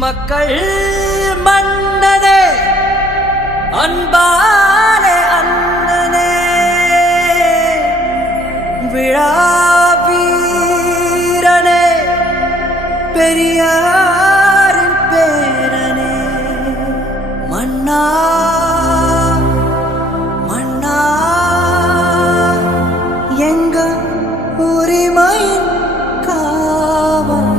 மக்கள் மன்னனே அன்பாலே அண்ணனே விழாவீரனே பெரியாரின் பேரனே மன்னா மன்னா எங்க உரிமையின் காவல்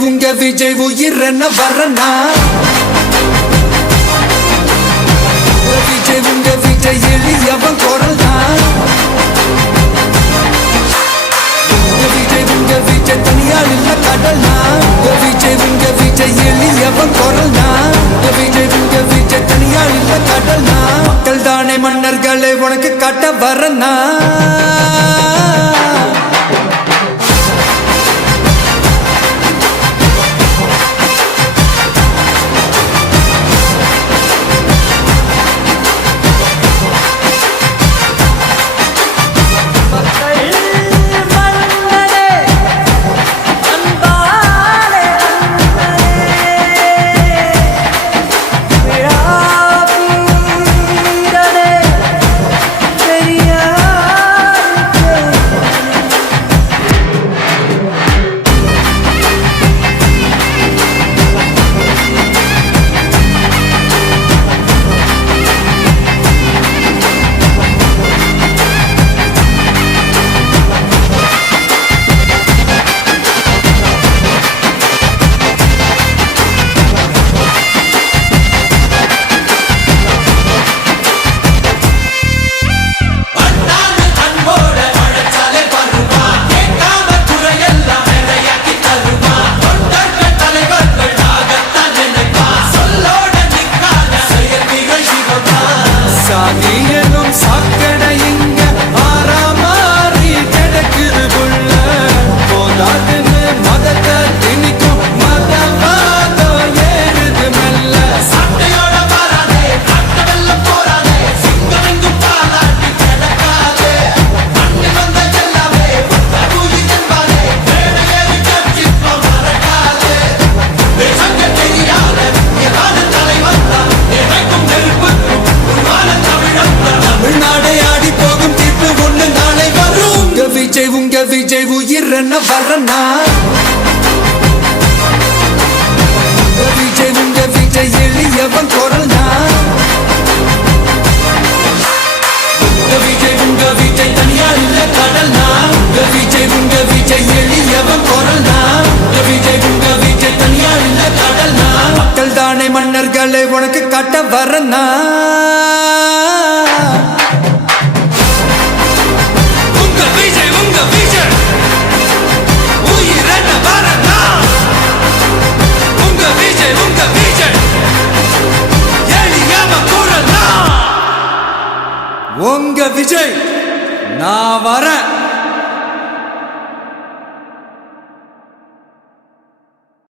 உங்க விஜய் உயிரென்ன வரனா உங்க விஜய் எளியவன் குரல் தான் உங்க விஜய் தனியால் இல்ல கடல்னா உங்க விஜய் எளியவன் குரல் தான் உங்க விஜய் தனியால் இல்ல கடல்னா மக்கள் தானே மன்னர்களே உனக்கு காட்ட வரனா உங்க விஜய் உயிரென்ன வரனா உங்க விஜய் எளியவன் குரல் தான் உங்க விஜய் தனியால் இல்ல கடல்னா உங்க விஜய் எளியவன் குரல் தான் உங்க விஜய் தனியால் இல்ல கடல்னா மக்கள் தானே மன்னர்களே உனக்கு காட்ட வரனா உங்க விஜய் நான் வரேன்.